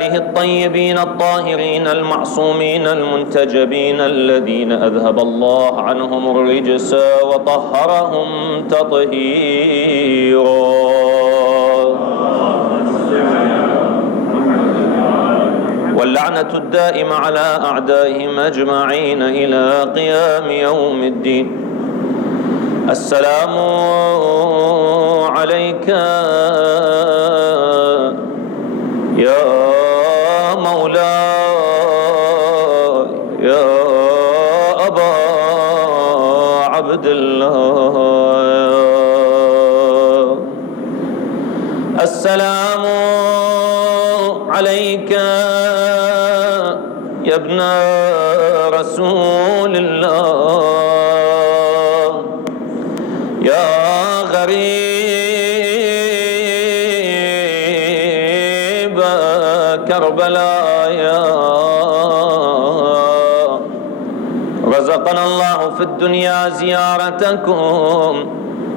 آله الطيبين الطاهرين المعصومين المنتجبين الذين أذهب الله عنهم الرجس وطهرهم تطهيرا. واللعنة الدائمة على أعدائهم أجمعين إلى قيام يوم الدين. السلام عليك يا مولاي يا أبا عبد الله. السلام عليك يا ابن رسول الله يا غريب كربلاء يا رزقنا الله في الدنيا زيارتكم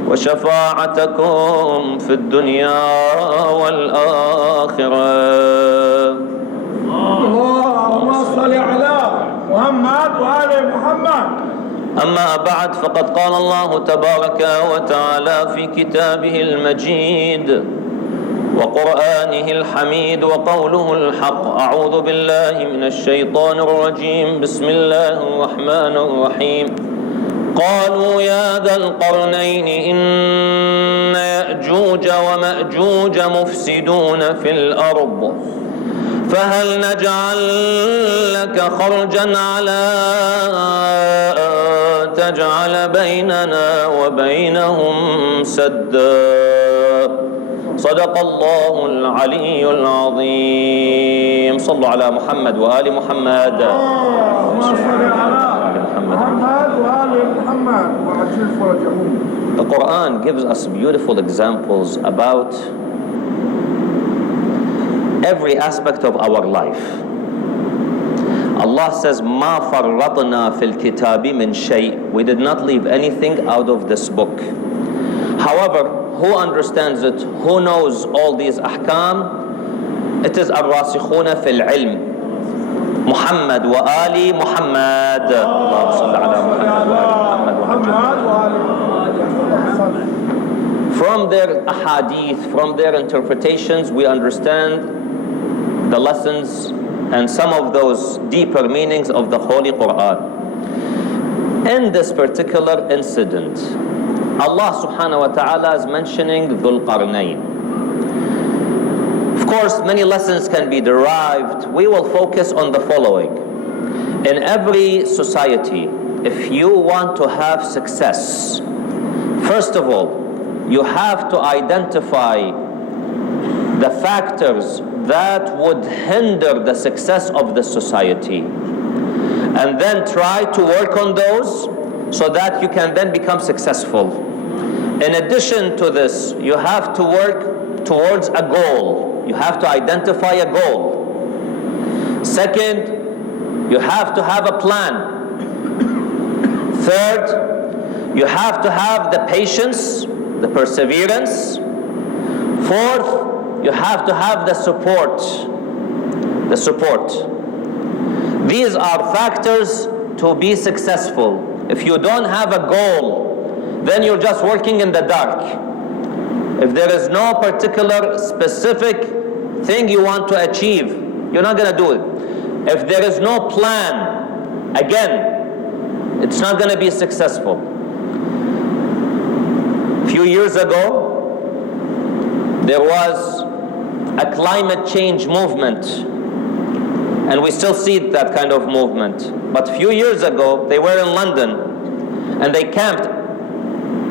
وشفاعتكم في الدنيا والآخرة. اللهم صل على محمد وآل محمد. أما بعد، فقد قال الله تبارك وتعالى في كتابه المجيد وقرآنه الحميد وقوله الحق: أعوذ بالله من الشيطان الرجيم. بسم الله الرحمن الرحيم. قالوا يا ذا القرنين إن يأجوج ومأجوج مفسدون في الأرض فهل نجعل لك خرجا على أن تجعل بيننا وبينهم سدا. صدق الله العلي العظيم. صلوا على محمد وآل محمد. اللهم صل على محمد وآل محمد وعجل فرجهم. The Quran gives us beautiful examples about every aspect of our life. Allah says, "Ma farratna fil kitabi min shay." We did not leave anything out of this book. However, who understands it? Who knows all these ahkam? It is ar-rasikhuna fil ilm. Muhammad wa ali Muhammad. Allahumma salli ala Muhammad wa ali Muhammad. From their ahadith, from their interpretations, we understand the lessons and some of those deeper meanings of the Holy Quran. In this particular incident, Allah subhanahu wa ta'ala is mentioning Dhul Qarnayn. Of course, many lessons can be derived. We will focus on the following. In every society, if you want to have success, first of all, you have to identify the factors that would hinder the success of the society, and then try to work on those so that you can then become successful. In addition to this, you have to work towards a goal. You have to identify a goal. Second, you have to have a plan. Third, you have to have the patience, the perseverance. Fourth, you have to have the support. The support. These are factors to be successful. If you don't have a goal, then you're just working in the dark. If there is no particular specific thing you want to achieve, you're not going to do it. If there is no plan, again, it's not going to be successful. A few years ago, there was a climate change movement, and we still see that kind of movement. But a few years ago, they were in London, and they camped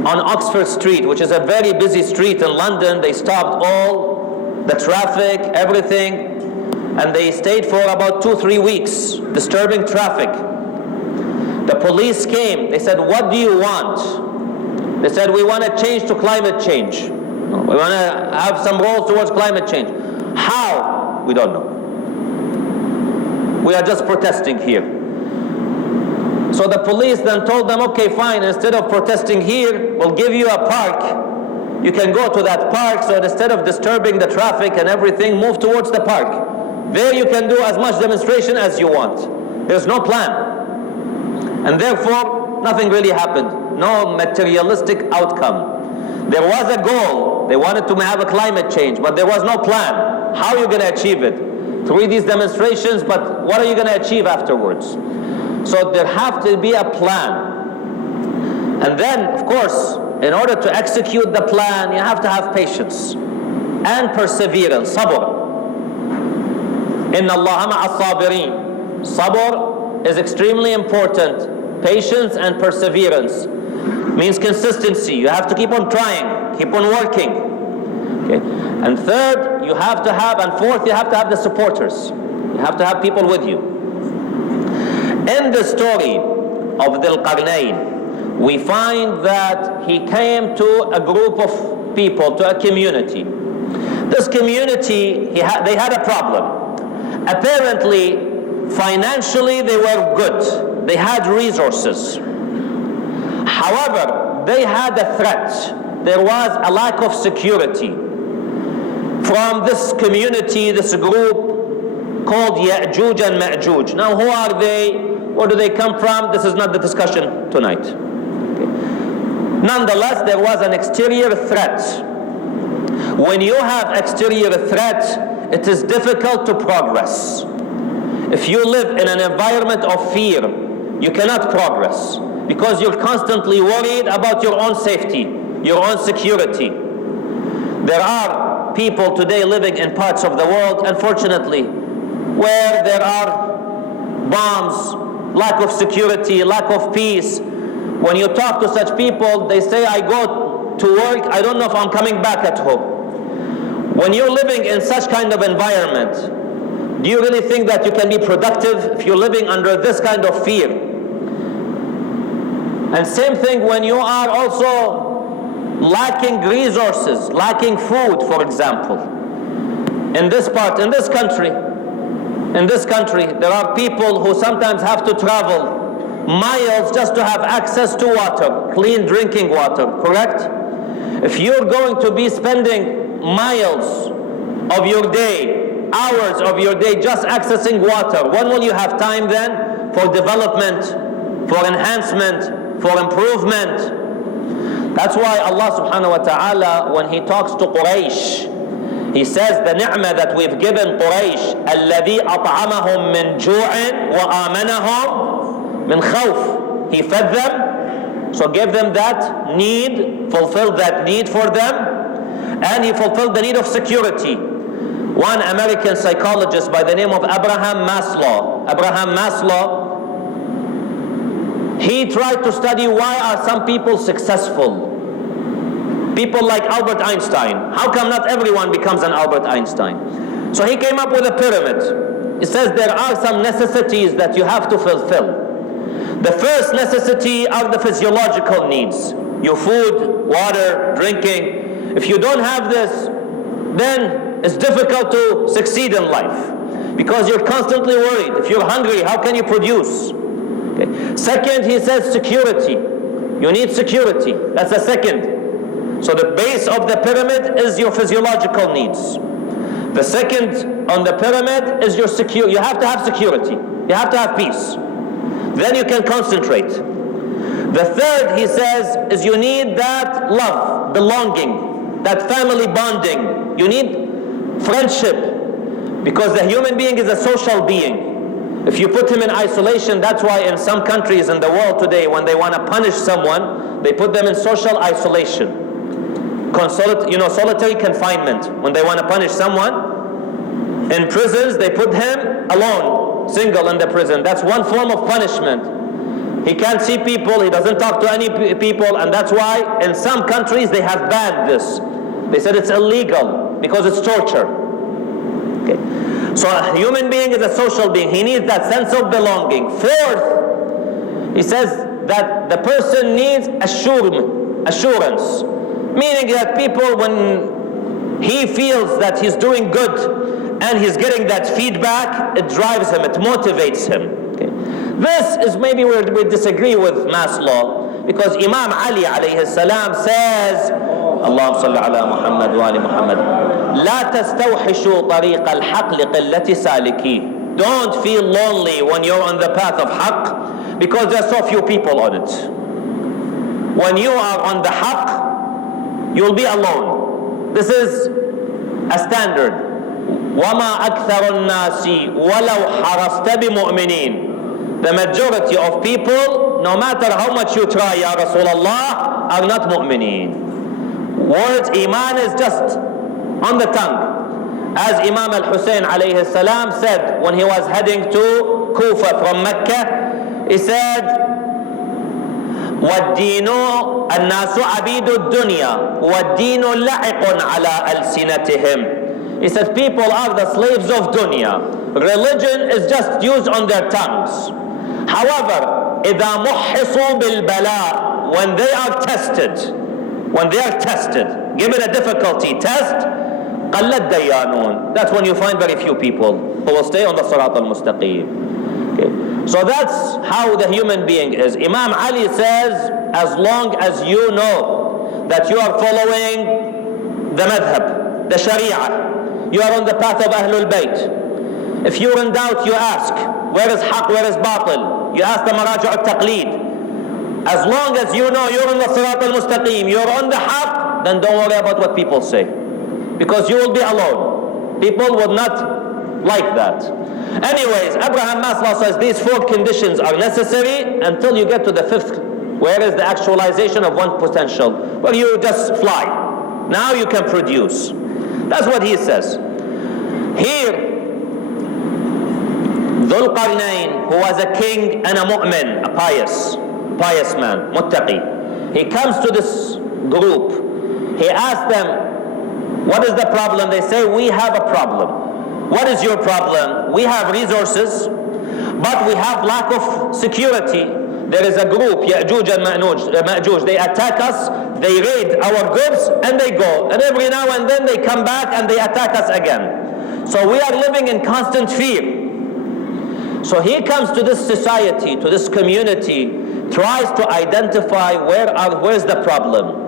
on Oxford Street, which is a very busy street in London. They stopped all the traffic, everything, and they stayed for about 2-3 weeks, disturbing traffic. The police came. They said, "What do you want?" They said, "We want to change to climate change. We want to have some roles towards climate change." How? We don't know. We are just protesting here. So the police then told them, "Okay, fine, instead of protesting here, we'll give you a park. You can go to that park, so instead of disturbing the traffic and everything, move towards the park." There you can do as much demonstration as you want. There's no plan. And therefore, nothing really happened. No materialistic outcome. There was a goal. They wanted to have a climate change, but there was no plan. How are you going to achieve it? Through these demonstrations, but what are you going to achieve afterwards? So there have to be a plan. And then, of course, in order to execute the plan, you have to have patience and perseverance. Sabr. Inna Allah ma'a as-sabirin. Sabr is extremely important. Patience and perseverance means consistency. You have to keep on trying, keep on working. Okay. And third, you have to have, and fourth, you have to have the supporters. You have to have people with you. In the story of Dhul Qarnayn, we find that he came to a group of people, to a community. This community, they had a problem. Apparently, financially they were good. They had resources. However, they had a threat. There was a lack of security from this community, this group called Ya'juj and Ma'juj. Now, who are they? Where do they come from? This is not the discussion tonight. Okay. Nonetheless, there was an exterior threat. When you have exterior threat, it is difficult to progress. If you live in an environment of fear, you cannot progress because you're constantly worried about your own safety, your own security. There are people today living in parts of the world, unfortunately, where there are bombs, lack of security, lack of peace. When you talk to such people, they say, I go to work, I don't know if I'm coming back at home. When you're living in such kind of environment, do you really think that you can be productive if you're living under this kind of fear? And same thing when you are also lacking resources, lacking food, for example. In this country, there are people who sometimes have to travel miles just to have access to water, clean drinking water, correct? If you're going to be spending miles of your day, hours of your day just accessing water, when will you have time then for development, for enhancement, for improvement? That's why Allah subhanahu wa ta'ala, when He talks to Quraysh, He says the ni'mah that we've given Quraysh, الَّذِي أَطْعَمَهُم مِّن جُوعٍ وَآمَنَهُم مِّن خَوْفٍ. He fed them, so give them that need, fulfilled that need for them, and He fulfilled the need of security. One American psychologist by the name of Abraham Maslow, he tried to study why are some people successful. People like Albert Einstein. How come not everyone becomes an Albert Einstein? So he came up with a pyramid. He says there are some necessities that you have to fulfill. The first necessity are the physiological needs. Your food, water, drinking. If you don't have this, then it's difficult to succeed in life because you're constantly worried. If you're hungry, how can you produce? Okay. Second, he says security. You need security. That's the second. So the base of the pyramid is your physiological needs. The second on the pyramid is your you have to have security. You have to have peace. Then you can concentrate. The third, he says, is you need that love, belonging, that family bonding. You need friendship, because the human being is a social being. If you put him in isolation, that's why in some countries in the world today, when they want to punish someone, they put them in social isolation. Solitary confinement. When they want to punish someone, in prisons, they put him alone, single in the prison. That's one form of punishment. He can't see people, he doesn't talk to any people, and that's why in some countries they have banned this. They said it's illegal because it's torture. Okay. So a human being is a social being. He needs that sense of belonging. Fourth, he says that the person needs assurance. Meaning that people, when he feels that he's doing good and he's getting that feedback, it drives him, it motivates him. Okay. This is maybe where we disagree with Maslow, because Imam Ali alayhi salam says اللهم صل على محمد وآل محمد. لا تستوحشوا طريق الحق لقلة سالكيه. Don't feel lonely when you're on the path of haqq because there are so few people on it. When you are on the haqq, you'll be alone. This is a standard. وَمَا أَكْثَرُ النَّاسِ وَلَوْ حَرَصْتَ بِمُؤْمِنِينَ. The majority of people, no matter how much you try, Ya Rasulullah, are not mu'mineen. Words, iman is just on the tongue. As Imam al-Hussein alayhi salam said when he was heading to Kufa from Mecca, he said, وَالدِّينُ النَّاسُ عَبِيدُ الدُّنْيَا وَالدِّينُ لَعِقٌ عَلَىٰ أَلْسِنَتِهِمْ. He said, people are the slaves of dunya. Religion is just used on their tongues. However, إِذَا مُحِّصُوا بِالْبَلَاءِ, when they are tested, given a difficulty test, قَلَّتْ دَيَّانُونَ. That's when you find very few people who will stay on the Sirat al-Mustaqim. Okay. So that's how the human being is. Imam Ali says, as long as you know that you are following the madhab, the sharia, you are on the path of Ahlul Bayt. If you're in doubt, you ask, where is haqq, where is batil? You ask the maraju' al-taqleed. As long as you know you're on the Sirat al-Mustaqim, you're on the haqq, then don't worry about what people say. Because you will be alone. People will not like that. Anyways, Abraham Maslow says these 4 conditions are necessary until you get to the 5th, where is the actualization of one potential, where you just fly. Now you can produce. That's what he says. Here, Dhul Qarnayn, who was a king and a mu'min, a pious man, muttaqi. He comes to this group. He asks them, what is the problem? They say, we have a problem. What is your problem? We have resources, but we have lack of security. There is a group, Ya'juj and Ma'juj. They attack us, they raid our goods, and they go. And every now and then they come back and they attack us again. So we are living in constant fear. So he comes to this society, to this community, tries to identify where's the problem,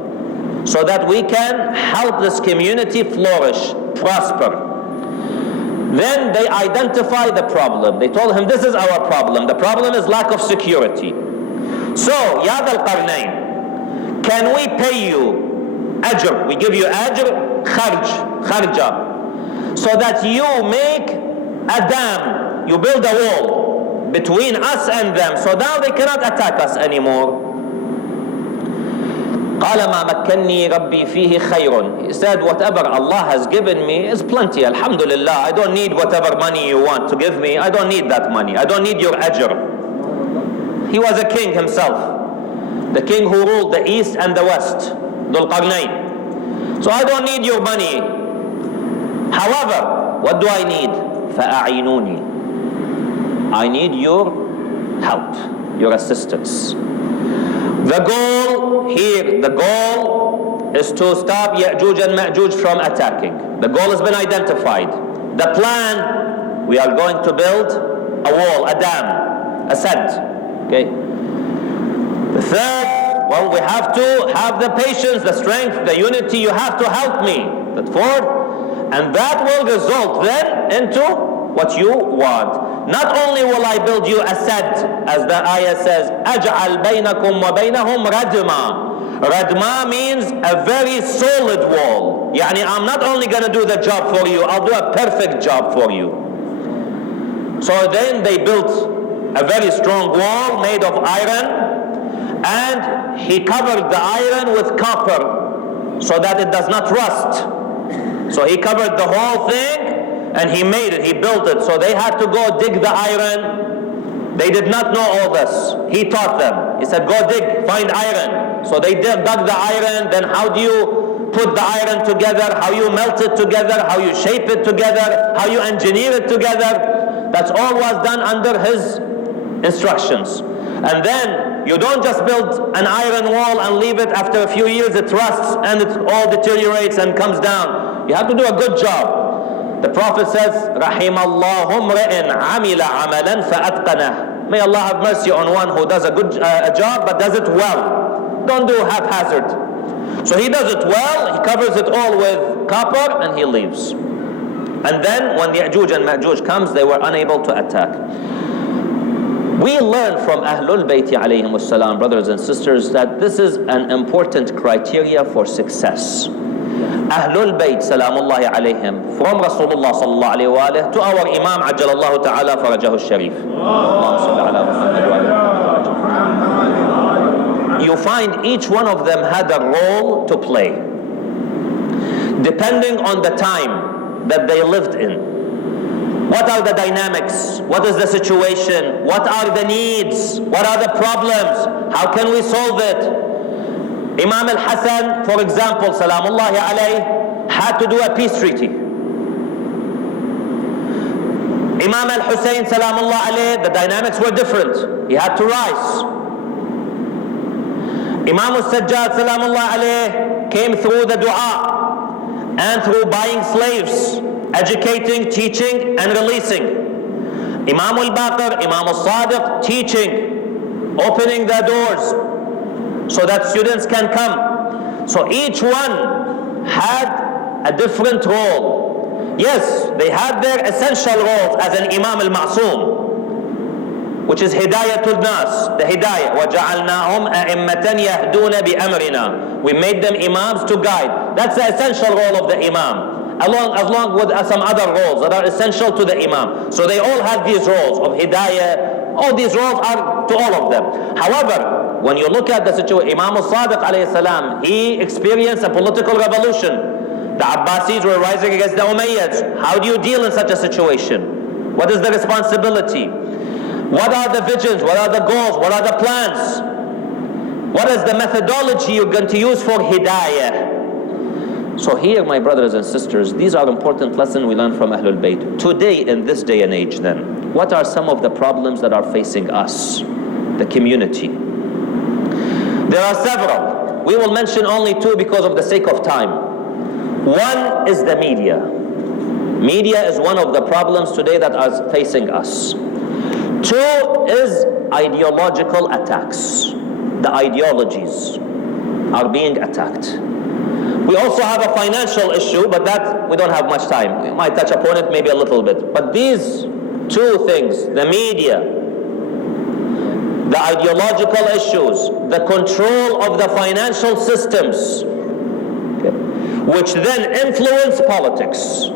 so that we can help this community flourish, prosper. Then they identify the problem. They told him, this is our problem. The problem is lack of security. So, Ya Dhul Qarnayn, can we pay you ajr? We give you ajr, kharja, so that you make a dam, you build a wall between us and them, so now they cannot attack us anymore. قال ما مكنني ربي فيه خير. He said, whatever Allah has given me is plenty, alhamdulillah. I don't need whatever money you want to give me. I don't need that money. I don't need your ajr. He was a king himself, the king who ruled the east and the west, Dhul Qarnayn. So I don't need your money. However, what do I need? فَأَعِينُونِي. I need your help, your assistance. The goal here, the goal is to stop Ya'juj and Ma'juj from attacking. The goal has been identified. The plan, we are going to build a wall, a dam, a sed. Okay. The third, well, we have to have the patience, the strength, the unity. You have to help me. The fourth, and that will result then into what you want. Not only will I build you a sed, as the ayah says, أَجْعَلْ بَيْنَكُمْ وَبَيْنَهُمْ رَدْمًا. Radma means a very solid wall. Yani I'm not only going to do the job for you, I'll do a perfect job for you. So then they built a very strong wall made of iron, and he covered the iron with copper so that it does not rust. So he covered the whole thing, and he made it, he built it. So they had to go dig the iron. They did not know all this. He taught them. He said, go dig, find iron. So they dug the iron. Then how do you put the iron together? How you melt it together? How you shape it together? How you engineer it together? That's all was done under his instructions. And then you don't just build an iron wall and leave it. After a few years it rusts and it all deteriorates and comes down. You have to do a good job. The Prophet says, رَحِمَ اللَّهُ امْرِئٍ عَمِلَ عَمَلًا فَأَتْقَنَهُ. May Allah have mercy on one who does a good job but does it well. Don't do haphazard. So he does it well, he covers it all with copper, and he leaves. And then when the Ya'juj and Ma'juj comes, they were unable to attack. We learn from Ahlul Bayt alayhim wassalam, brothers and sisters, that this is an important criteria for success. Ahlul Bayt salamullahi alayhim, from Rasulullah sallallahu alayhi wa alayhi to our Imam ajjalallahu ta'ala farajahu sharif. You find each one of them had a role to play, depending on the time that they lived in. What are the dynamics? What is the situation? What are the needs? What are the problems? How can we solve it? Imam al-Hasan, for example, salamullahi alayhi, had to do a peace treaty. Imam al-Hussein, salamullahi alayhi, the dynamics were different. He had to rise. Imam al-Sajjad, salamullahi alayhi, came through the dua and through buying slaves, educating, teaching, and releasing. Imam al-Baqir, Imam al-Sadiq, teaching, opening the doors so that students can come. So each one had a different role. Yes, they had their essential roles as an Imam al-Ma'soom, which is Hidayatul Nas, the Hidayah. وَجَعَلْنَاهُمْ أَئِمَّةً يَهْدُونَ بِأَمْرِنَا. We made them Imams to guide. That's the essential role of the Imam, along with some other roles that are essential to the Imam. So they all have these roles of Hidayah. All these roles are to all of them. However, when you look at the situation, Imam al-Sadiq alayhi salam, he experienced a political revolution. The Abbasis were rising against the Umayyads. How do you deal in such a situation? What is the responsibility? What are the visions? What are the goals? What are the plans? What is the methodology you're going to use for Hidayah? So here, my brothers and sisters, these are important lessons we learn from Ahlul Bayt. Today, in this day and age then, what are some of the problems that are facing us, the community? There are several. We will mention only two because of the sake of time. One is the media. Media is one of the problems today that are facing us. Two is ideological attacks. The ideologies are being attacked. We also have a financial issue, but that we don't have much time. We might touch upon it maybe a little bit. But these two things, the media, the ideological issues, the control of the financial systems, which then influence politics.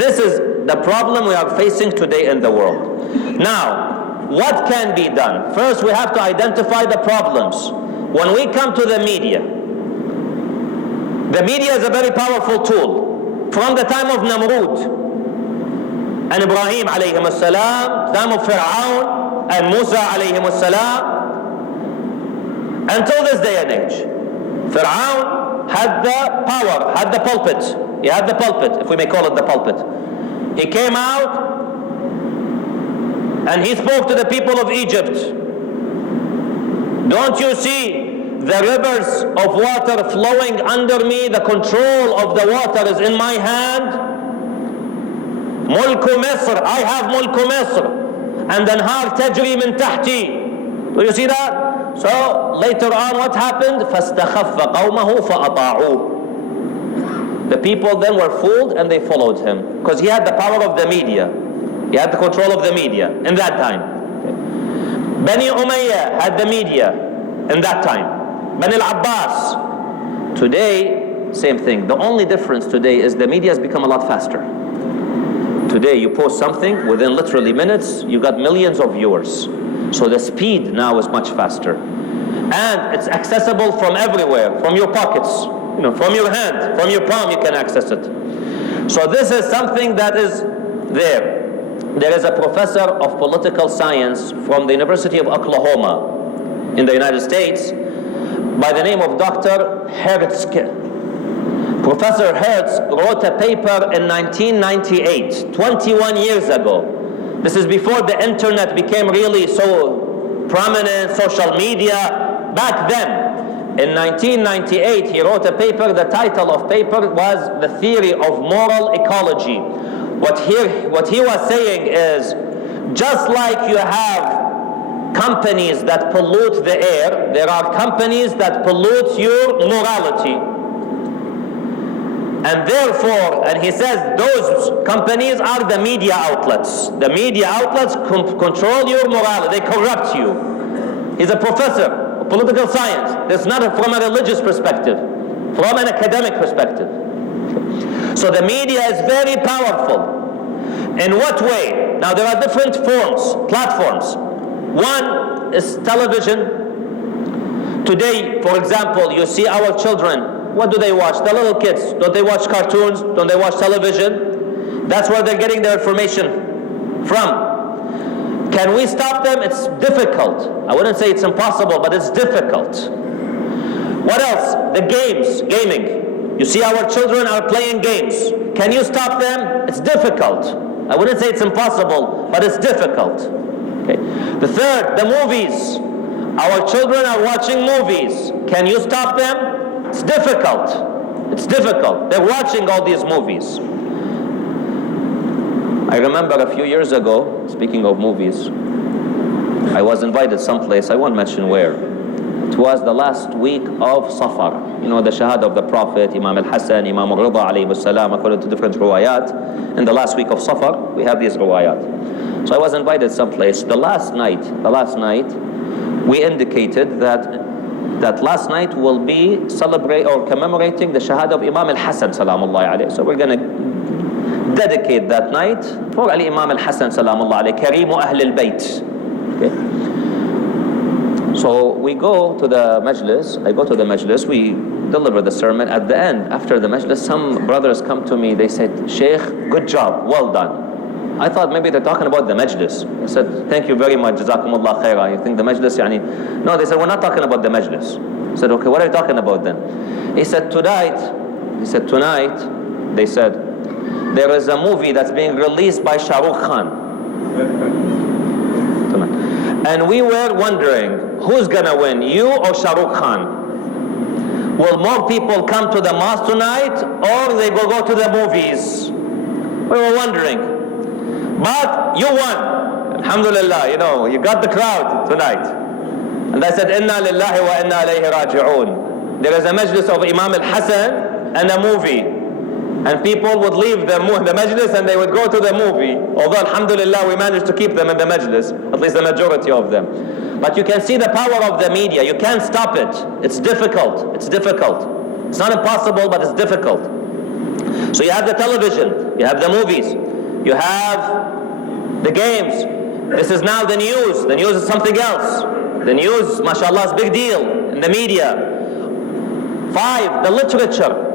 This is the problem we are facing today in the world. Now, what can be done? First, we have to identify the problems. When we come to the media is a very powerful tool. From the time of Namrud and Ibrahim alayhim as-salam, time of Fir'aun and Musa alayhim as-salam, until this day and age. Fir'aun had the power, had the pulpit. He had the pulpit, if we may call it the pulpit. He came out and he spoke to the people of Egypt. Don't you see the rivers of water flowing under me? The control of the water is in my hand. Mulku Misr, I have Mulku Misr. And then Har Tajri min tahti. Do you see that? So later on what happened? فَاسْتَخَفَّ قَوْمَهُ فَأَطَاعُوهُ. The people then were fooled and they followed him. Because he had the power of the media. He had the control of the media in that time. Bani Umayyah had the media in that time. Bani al-Abbas. Today, same thing. The only difference today is the media has become a lot faster. Today you post something, within literally minutes, you got millions of viewers. So the speed now is much faster. And it's accessible from everywhere, from your pockets, from your hand, from your palm you can access it. So this is something that is there. There is a professor of political science from the University of Oklahoma in the United States by the name of Dr. Hertz. Professor Hertz wrote a paper in 1998, 21 years ago. This is before the internet became really so prominent, social media. Back then, in 1998, he wrote a paper. The title of paper was The Theory of Moral Ecology. What he was saying is, just like you have companies that pollute the air, there are companies that pollute your morality. And therefore, and he says those companies are the media outlets. The media outlets control your morality, they corrupt you. He's a professor of political science. It's not from a religious perspective, from an academic perspective. So the media is very powerful. In what way? Now there are different platforms. One is television. Today, for example, you see our children. What do they watch? The little kids. Don't they watch cartoons? Don't they watch television? That's where they're getting their information from. Can we stop them? It's difficult. I wouldn't say it's impossible, but it's difficult. What else? The games, gaming. You see our children are playing games. Can you stop them? It's difficult. I wouldn't say it's impossible, but it's difficult. Okay. The third, the movies. Our children are watching movies. Can you stop them? It's difficult. It's difficult. They're watching all these movies. I remember a few years ago, speaking of movies, I was invited someplace, I won't mention where. It was the last week of Safar. You know, the Shahada of the Prophet, Imam al-Hassan, Imam al-Rida alayhi salam, according to different ruwayat. In the last week of Safar, we have these ruwayat. So I was invited someplace. The last night, we indicated that last night will be commemorating the Shahada of Imam al-Hassan salamullahi alayhi. So we're going to dedicate that night for Imam al-Hassan salamullahi alayhi, Kareemu Ahl al-Bayt. Okay. So we go to the majlis, I go to the majlis, we deliver the sermon. At the end, after the majlis, some brothers come to me, they said, Sheikh, good job, well done. I thought maybe they're talking about the majlis. I said, thank you very much, Jazakumullah khaira. You think the majlis, yani? No, they said, we're not talking about the majlis. I said, okay, what are you talking about then? He said, tonight, they said, there is a movie that's being released by Shah Rukh Khan. And we were wondering, who's gonna win, you or Shah Rukh Khan? Will more people come to the mosque tonight, or they will go to the movies? We were wondering. But you won. Alhamdulillah, you got the crowd tonight. And I said, Inna lillahi wa inna ilayhi raji'un. There is a majlis of Imam al-Hassan and a movie. And people would leave the majlis and they would go to the movie. Although, alhamdulillah, we managed to keep them in the majlis, at least the majority of them. But you can see the power of the media. You can't stop it. It's difficult. It's difficult. It's not impossible, but it's difficult. So you have the television, you have the movies, you have the games. This is now the news. The news is something else. The news, mashallah, is a big deal in the media. 5, the literature.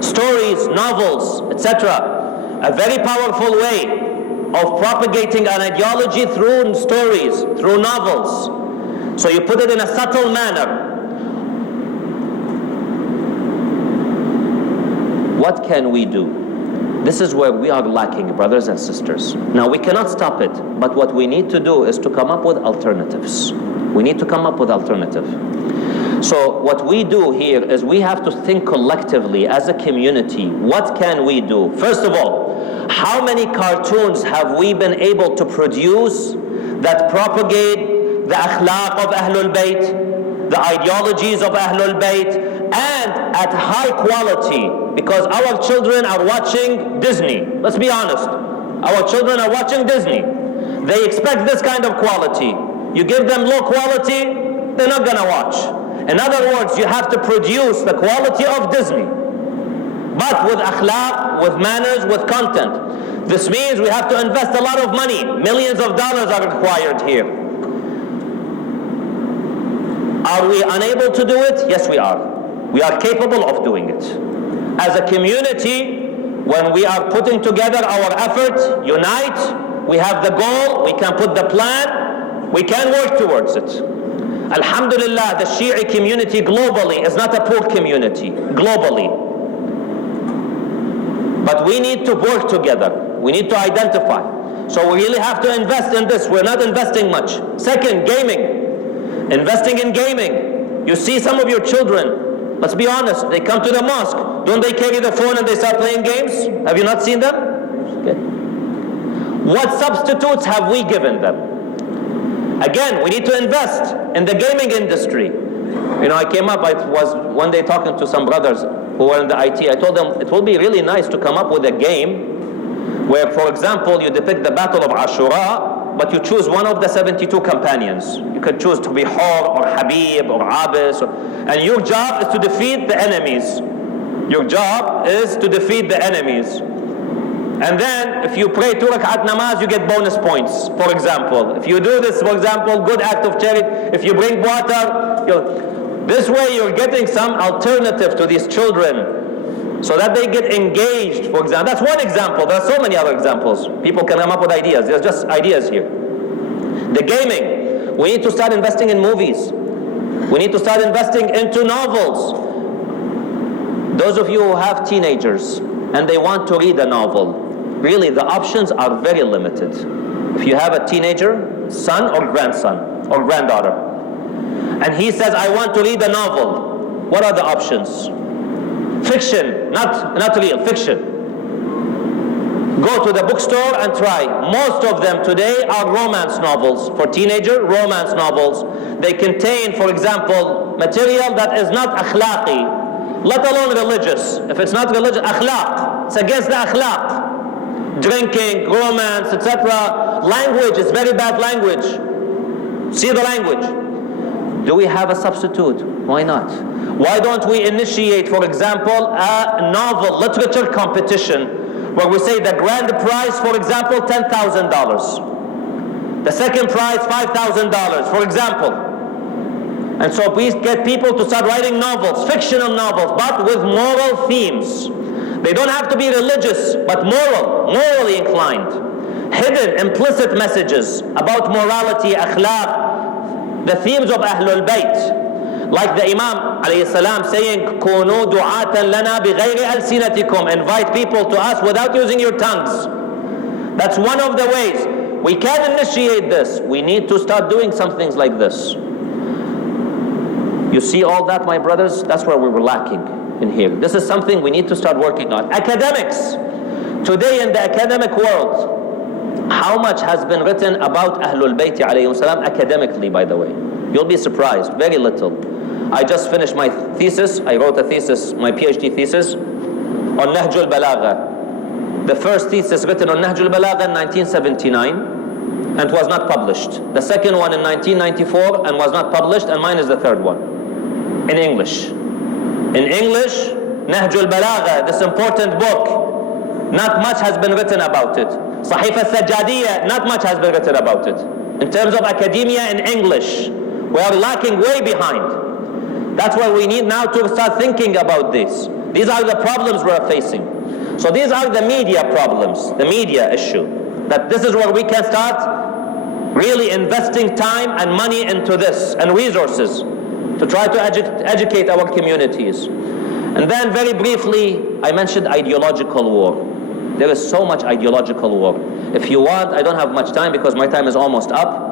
Stories, novels, etc. A very powerful way of propagating an ideology through stories, through novels. So you put it in a subtle manner. What can we do? This is where we are lacking, brothers and sisters. Now we cannot stop it, but what we need to do is to come up with alternatives. We need to come up with alternatives. So what we do here is we have to think collectively as a community. What can we do? First of all, how many cartoons have we been able to produce that propagate the akhlaq of Ahlul Bayt, the ideologies of Ahlul Bayt, and at high quality? Because our children are watching Disney. Let's be honest. Our children are watching Disney. They expect this kind of quality. You give them low quality, they're not gonna watch. In other words, you have to produce the quality of Disney, but with akhlaq, with manners, with content. This means we have to invest a lot of money. Millions of dollars are required here. Are we unable to do it? Yes, we are. We are capable of doing it. As a community, when we are putting together our effort, unite, we have the goal, we can put the plan, we can work towards it. Alhamdulillah, the Shi'i community globally is not a poor community, globally. But we need to work together. We need to identify. So we really have to invest in this. We're not investing much. Second, gaming. Investing in gaming. You see some of your children, let's be honest, they come to the mosque. Don't they carry the phone and they start playing games? Have you not seen them? Okay. What substitutes have we given them? Again, we need to invest in the gaming industry. You know, I was one day talking to some brothers who were in the IT. I told them it will be really nice to come up with a game where, for example, you depict the Battle of Ashura, but you choose one of the 72 companions. You could choose to be Hor or Habib or Abis, and your job is to defeat the enemies. Your job is to defeat the enemies. And then, if you pray 2 rak'at namaz, you get bonus points, for example. If you do this, for example, good act of charity, if you bring water, this way you're getting some alternative to these children so that they get engaged, for example. That's one example. There are so many other examples. People can come up with ideas. There's just ideas here. The gaming. We need to start investing in movies. We need to start investing into novels. Those of you who have teenagers and they want to read a novel, really, the options are very limited. If you have a teenager, son or grandson or granddaughter, and he says, I want to read a novel, what are the options? Fiction, not real, fiction. Go to the bookstore and try. Most of them today are romance novels. For teenager, romance novels. They contain, for example, material that is not akhlaqi, let alone religious. If it's not religious, akhlaq. It's against the akhlaq. Drinking, romance, etc. Language is very bad language. See the language. Do we have a substitute? Why not? Why don't we initiate, for example, a novel literature competition where we say the grand prize, for example, $10,000. The second prize, $5,000, for example. And so we get people to start writing novels, fictional novels, but with moral themes. They don't have to be religious, but morally inclined. Hidden, implicit messages about morality, akhlaq, the themes of Ahlul Bayt. Like the Imam alayhi salam saying, "Kunu du'atan lana bighayri alsinatikum." Invite people to us without using your tongues. That's one of the ways. We can initiate this. We need to start doing some things like this. You see all that, my brothers? That's where we were lacking in here. This is something we need to start working on. Academics. Today in the academic world, how much has been written about Ahlul Bayt alayhim salam academically, by the way? You'll be surprised. Very little. I just finished my thesis. I wrote a thesis, my PhD thesis, on Nahjul Balagha. The first thesis written on Nahjul Balagha in 1979 and was not published. The second one in 1994 and was not published, and mine is the third one. In English. In English, Nahjul Balagha, this important book, not much has been written about it. Sahif al-Sajjadiyya, not much has been written about it. In terms of academia in English, we are lacking way behind. That's why we need now to start thinking about this. These are the problems we're facing. So these are the media problems, the media issue. That this is where we can start really investing time and money into this and resources to try to educate our communities. And then very briefly, I mentioned ideological war. There is so much ideological war. If you want, I don't have much time because my time is almost up.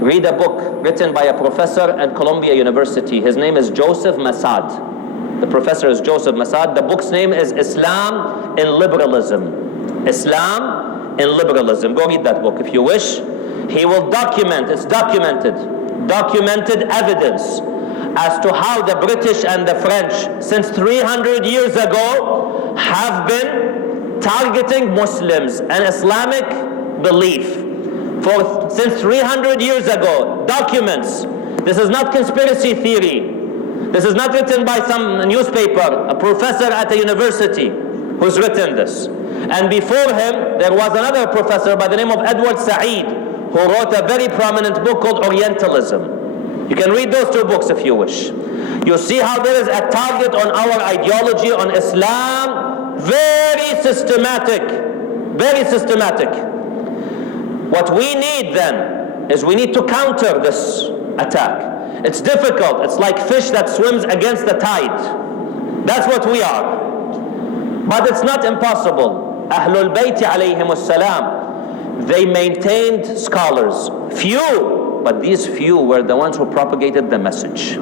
Read a book written by a professor at Columbia University. His name is Joseph Massad. The professor is Joseph Massad. The book's name is Islam in Liberalism. Islam in Liberalism. Go read that book if you wish. He will document, it's documented evidence as to how the British and the French, since 300 years ago, have been targeting Muslims and Islamic belief. Since 300 years ago, documents. This is not conspiracy theory. This is not written by some newspaper, a professor at a university who's written this. And before him, there was another professor by the name of Edward Said, who wrote a very prominent book called Orientalism. You can read those two books if you wish. You see how there is a target on our ideology, on Islam, very systematic, very systematic. What we need then is we need to counter this attack. It's difficult. It's like fish that swims against the tide. That's what we are. But it's not impossible. Ahlul Bayt alayhim salam, they maintained scholars. Few, but these few were the ones who propagated the message.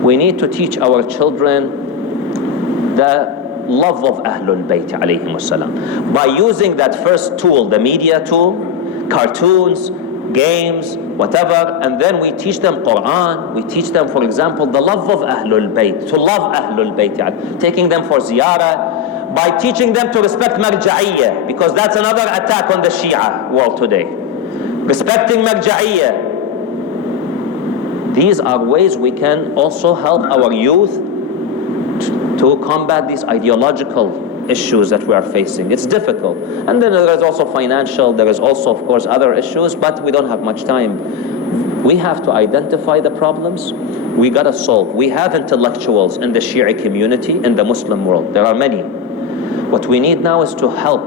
We need to teach our children the love of Ahlul Bayt alayhim salam by using that first tool, the media tool, cartoons, games, whatever, and then we teach them Quran, we teach them, for example, the love of Ahlul Bayt, to love Ahlul Bayt, taking them for ziyarah, by teaching them to respect Marja'iyya, because that's another attack on the Shia world today. Respecting Marja'iyya. These are ways we can also help our youth to combat these ideological issues that we are facing. It's difficult. And then there is also financial, there is also, of course, other issues, but we don't have much time. We have to identify the problems. We gotta solve. We have intellectuals in the Shia community, in the Muslim world. There are many. What we need now is to help,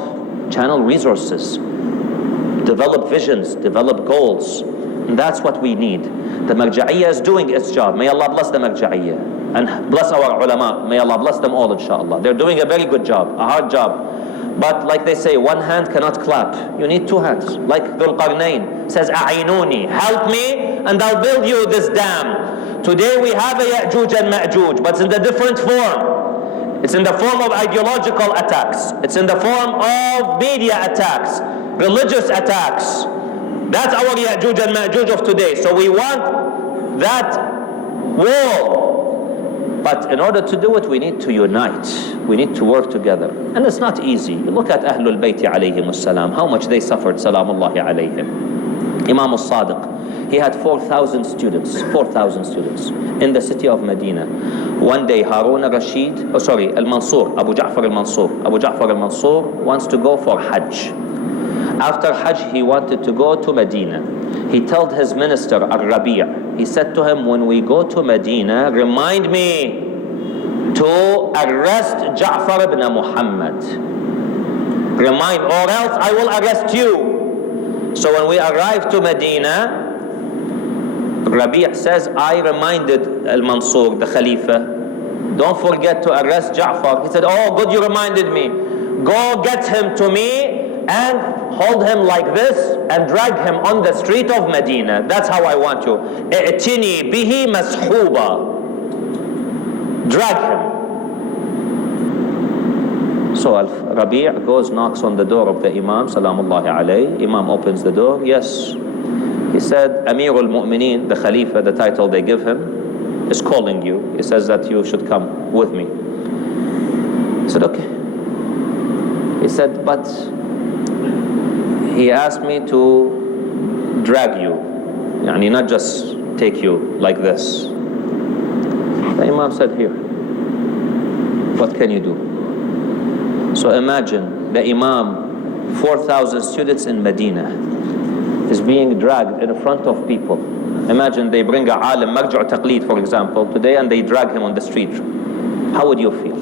channel resources, develop visions, develop goals. And that's what we need. The Marja'iyya is doing its job. May Allah bless the Marja'iyya. And bless our ulama. May Allah bless them all, inshallah. They're doing a very good job, a hard job. But like they say, one hand cannot clap. You need two hands. Like Dhul Qarnayn says, A'inuni, help me and I'll build you this dam. Today we have a Ya'juj and Ma'juj, but it's in the different form. It's in the form of ideological attacks. It's in the form of media attacks, religious attacks. That's our Ya'juj and Ma'juj of today. So we want that wall. But in order to do it, we need to unite. We need to work together. And it's not easy. You look at Ahlul Bayt alayhim as-salam, how much they suffered, salamullahi alayhim. Imam al-Sadiq, he had 4,000 students in the city of Medina. One day Harun al-Rashid, al-Mansur, Abu Ja'far al-Mansur wants to go for Hajj. After Hajj, he wanted to go to Medina. He told his minister, Al-Rabi', he said to him, when we go to Medina, remind me to arrest Ja'far ibn Muhammad. Remind, or else I will arrest you. So when we arrived to Medina, Rabi' says, I reminded Al-Mansur, the Khalifa, don't forget to arrest Ja'far. He said, oh, good, you reminded me. Go get him to me and hold him like this and drag him on the street of Medina. That's how I want you. I'tini bihi mashuba. Drag him. So Rabi' goes, knocks on the door of the Imam, salamullahi alayhi. Imam opens the door. Yes. He said, Amirul Mu'mineen, the Khalifa, the title they give him, is calling you. He says that you should come with me. He said, okay. He said, but he asked me to drag you, yani not just take you like this. The Imam said, here, what can you do? So imagine the Imam, 4,000 students in Medina, is being dragged in front of people. Imagine they bring a alim, marju' taqleed, for example, today, and they drag him on the street. How would you feel?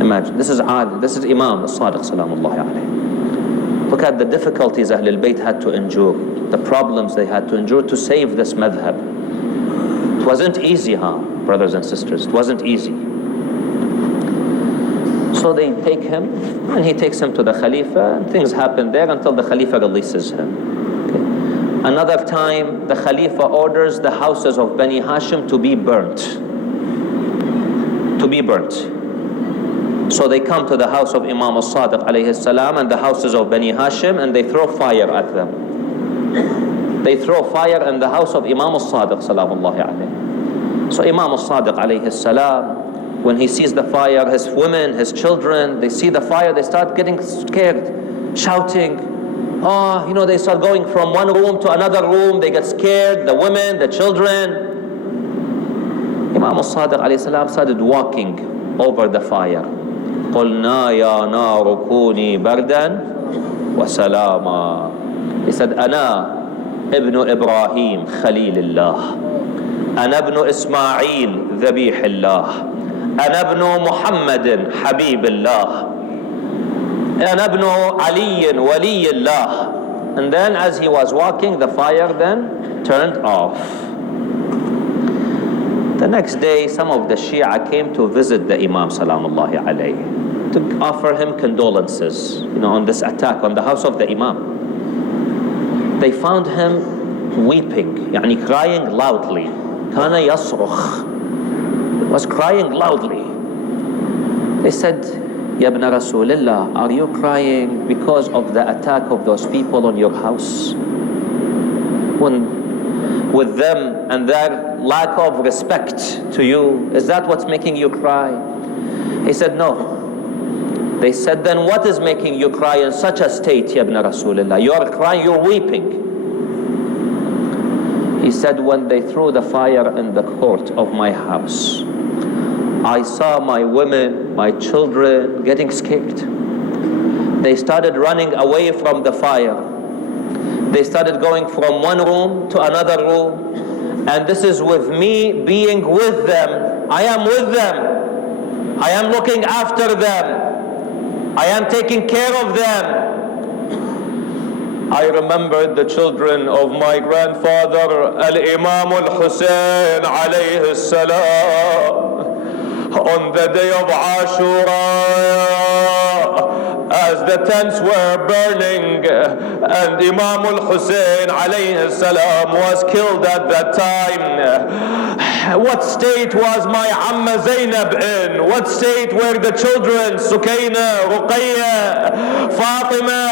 Imagine, this is alim, this is Imam al-Sadiq, salamullahi alayhi. Look at the difficulties Ahlul Bayt had to endure, the problems they had to endure to save this madhab. It wasn't easy, brothers and sisters, it wasn't easy. So they take him, and he takes him to the Khalifa, and things happen there until the Khalifa releases him. Okay. Another time, the Khalifa orders the houses of Bani Hashim to be burnt. To be burnt. So they come to the house of Imam al-Sadiq alayhi salam and the houses of Bani Hashim, and they throw fire at them. They throw fire in the house of Imam al-Sadiq salamullahi alayhi. So Imam al-Sadiq alayhi salam, when he sees the fire, his women, his children, they see the fire, they start getting scared, shouting. They start going from one room to another room, they get scared, the women, the children. Imam al-Sadiq alayhi salam started walking over the fire. قلنا يا نار كوني بردا وسلاما. He said, أنا ابن إبراهيم خليل الله, أنا ابن إسماعيل ذبيح الله, أنا ابن محمد حبيب الله, أنا ابن علي ولي الله. And then as he was walking, the fire then turned off. The next day, some of the Shia came to visit the Imam salamullahi alayhi, to offer him condolences, on this attack on the house of the Imam. They found him weeping, crying loudly. Kana yasrukh, was crying loudly. They said, Ya ibn Rasulillah, are you crying because of the attack of those people on your house? with them and their lack of respect to you? Is that what's making you cry? He said, no. They said, then what is making you cry in such a state, Ya ibn Rasulullah? You are crying, you're weeping. He said, when they threw the fire in the court of my house, I saw my women, my children getting scared. They started running away from the fire. They started going from one room to another room. And this is with me being with them. I am with them. I am looking after them. I am taking care of them. I remembered the children of my grandfather, Al-Imam Al-Hussein alayhi salam, on the day of Ashura, as the tents were burning, and Imam Al-Hussein alayhi salam was killed at that time. What state was my Amma Zainab in? What state were the children, Sukaina, Ruqayya, Fatima?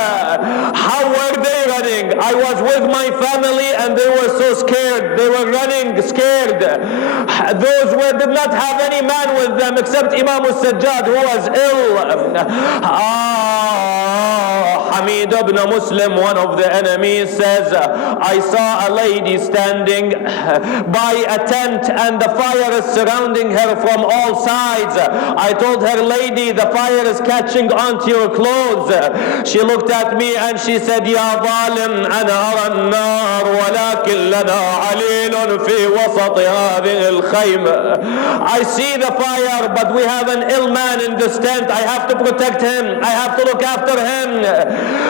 How were they running? I was with my family and they were so scared. They were running scared. Those did not have any man with them except Imam al-Sajjad, who was ill. Hamid ibn Muslim, one of the enemies, says, I saw a lady standing by a tent and the fire is surrounding her from all sides. I told her, lady, the fire is catching onto your clothes. She looked at me and she said, Ya zalim, ana ara an-nar, walakin lana alilun fi wasat hadhihi al-khayma. I see the fire, but we have an ill man in this tent. I have to protect him. I have to look after him.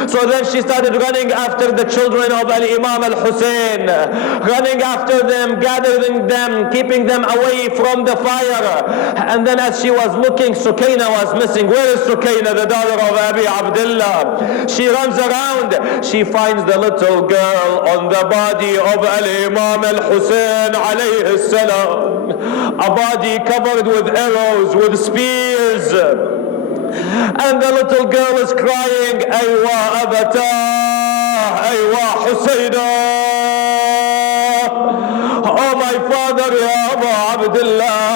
So then she started running after the children of Al-Imam Al-Hussein, running after them, gathering them, keeping them away from the fire. And then as she was looking, Sukaina was missing. Where is Sukaina, the daughter of Abi Abdullah? She runs around. She finds the little girl on the body of Al-Imam Al-Hussein alayhi salam, a body covered with arrows, with spears. And the little girl is crying, Aywa Abata, Aywa Husayna. Oh my father, Ya Abu Abdullah.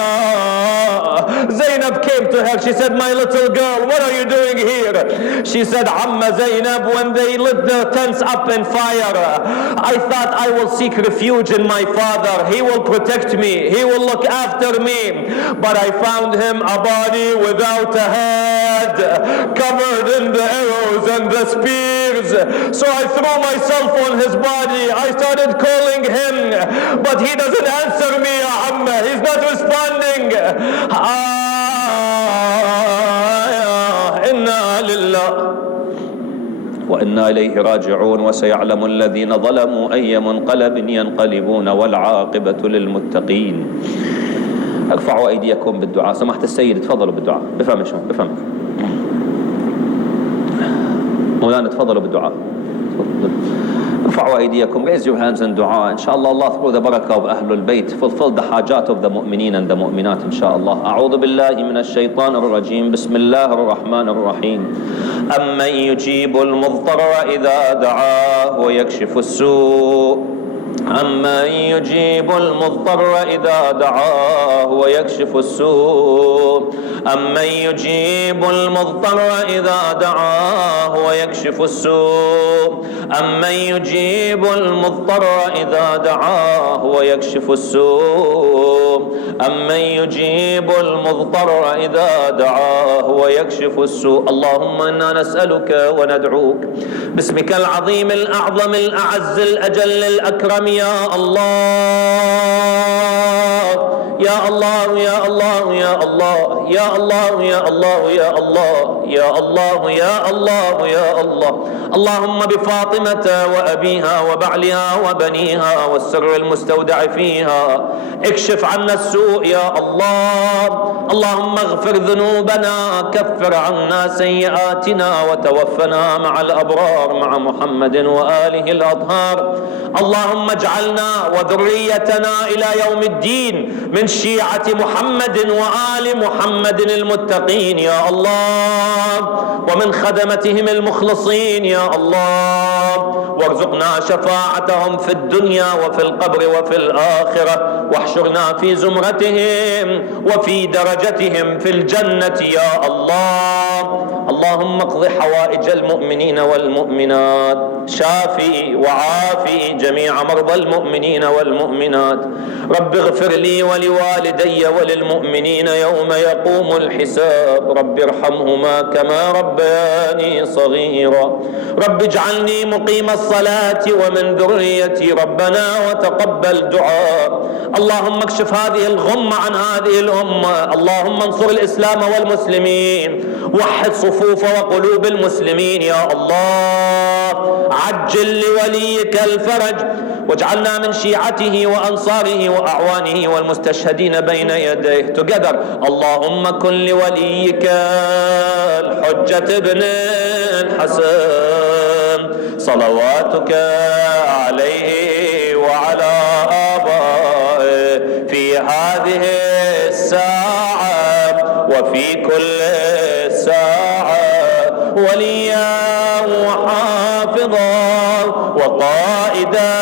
Zainab came to her. She said, my little girl, what are you doing here? She said, Amma Zainab, when they lit the tents up in fire, I thought I will seek refuge in my father. He will protect me. He will look after me. But I found him a body without a head, covered in the arrows and the spears. So I threw myself on his body. I started calling him, but he doesn't answer me, Ya Amma. He's not responding. إنا لله وإنا إليه راجعون وسيعلم الذين ظلموا أي منقلب ينقلبون والعاقبة للمتقين. ارفعوا أيديكم بالدعاء. سمحت السيد، تفضلوا بالدعاء. بفهمك بفهمك مولانا، تفضلوا بالدعاء. ارفعوا أيديكم. Raise your hands in dua. Inshallah, Allah, through the barakah of Ahlul Bayt, fulfill the hajat of the mu'mineen and the mu'minat, inshallah. أعوذ بالله من الشيطان الرجيم. بسم الله الرحمن الرحيم. أمن يجيب المضطر إذا دعاه ويكشف السوء. أمن يجيب المضطر إذا دعاه ويكشف السوء. أمن يجيب المضطر إذا دعاه ويكشف السوء. أمن يجيب المضطر إذا دعاه ويكشف السوء. أمن يجيب المضطر إذا دعاه ويكشف السوء. اللهم إنا نسألك وندعوك باسمك العظيم الأعظم الأعز الأجل الأكرم يا الله. يا الله يا الله يا الله يا الله يا الله يا الله يا الله يا الله يا الله. اللهم بفاطمة وأبيها وبعلها وبنيها والسر المستودع فيها اكشف عنا السوء يا الله. اللهم اغفر ذنوبنا، كفر عنا سيئاتنا، وتوفنا مع الأبرار مع محمد وآله الأطهار. اللهم اجعلنا وذريتنا إلى يوم الدين من شيعة محمد وآل محمد المتقين يا الله، ومن خدمتهم المخلصين يا الله، وارزقنا شفاعتهم في الدنيا وفي القبر وفي الآخرة، واحشرنا في زمرتهم وفي درجتهم في الجنة يا الله. اللهم اقض حوائج المؤمنين والمؤمنات، شافي وعافي جميع مرضى المؤمنين والمؤمنات. رب اغفر لي ولوالدي وللمؤمنين يوم يقوم الحساب. رب ارحمهما كما ربياني صغيرا. رب اجعلني مقيم الصلاة ومن ذريتي ربنا وتقبل دعاء. اللهم اكشف هذه الغمة عن هذه الأمة. اللهم انصر الإسلام والمسلمين، وحد صفوف وقلوب المسلمين يا الله. عجل لوليك الفرج، واجعلنا من شيعته وأنصاره وأعوانه والمستشهدين بين يديه. Together. اللهم كن لوليك الحجة ابن الحسن صلواتك عليه وعلى آبائه في هذه الساعة وفي كل ساعة وليا وحافظا وقائدا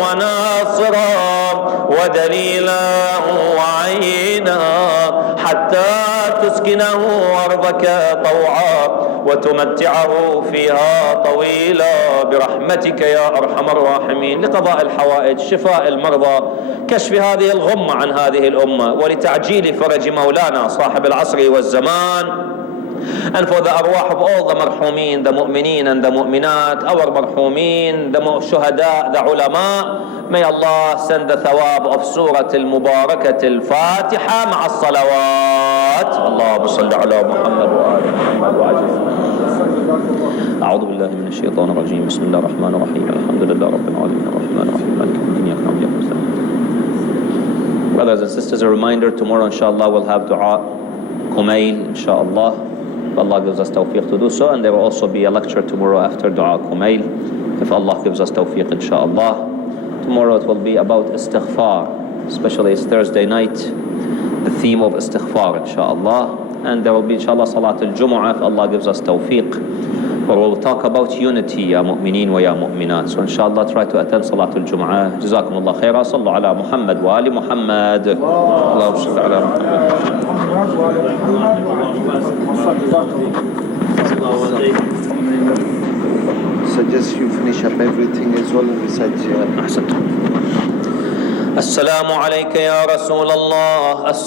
وناصرا ودليلا وعينا، حتى تسكنه أرضك طوعا وتمتعه فيها طويلا برحمتك يا أرحم الراحمين، لقضاء الحوائج، شفاء المرضى، كشف هذه الغمة عن هذه الأمة، ولتعجيل فرج مولانا صاحب العصر والزمان. And for the arwah of all the marhumin, the mu'mineen and the mu'minat, our marhumin, the shuhada, the ulama, may Allah send the thawab of Surah Al-Mubarakat Al-Fatiha مع الصلوات. اللهم صل على محمد وآل محمد وعجل. أعوذ بالله من الشيطان الرجيم. بسم الله الرحمن الرحيم. الحمد لله رب العالمين الرحمن الرحيم مالك يوم الدين إياك نعبد وإياك نستعين. Brothers and sisters, a reminder, tomorrow inshallah we'll have dua Kumail inshallah. Allah gives us tawfiq to do so, and there will also be a lecture tomorrow after dua Kumail, if Allah gives us tawfiq inshallah. Tomorrow it will be about istighfar, especially it's Thursday night, the theme of istighfar inshallah. And there will be inshallah salat al-jumu'ah if Allah gives us tawfiq, where we'll talk about unity ya mu'mineen wa ya mu'minat. So inshallah try to attend salat al-jumu'ah. Jazakumullah khaira. Sallu ala Muhammad wa ali Muhammad. Allahumma salli ala Muhammad. Suggest you finish up everything as well and recite أحسنتم. السلام عليك يا رسول الله.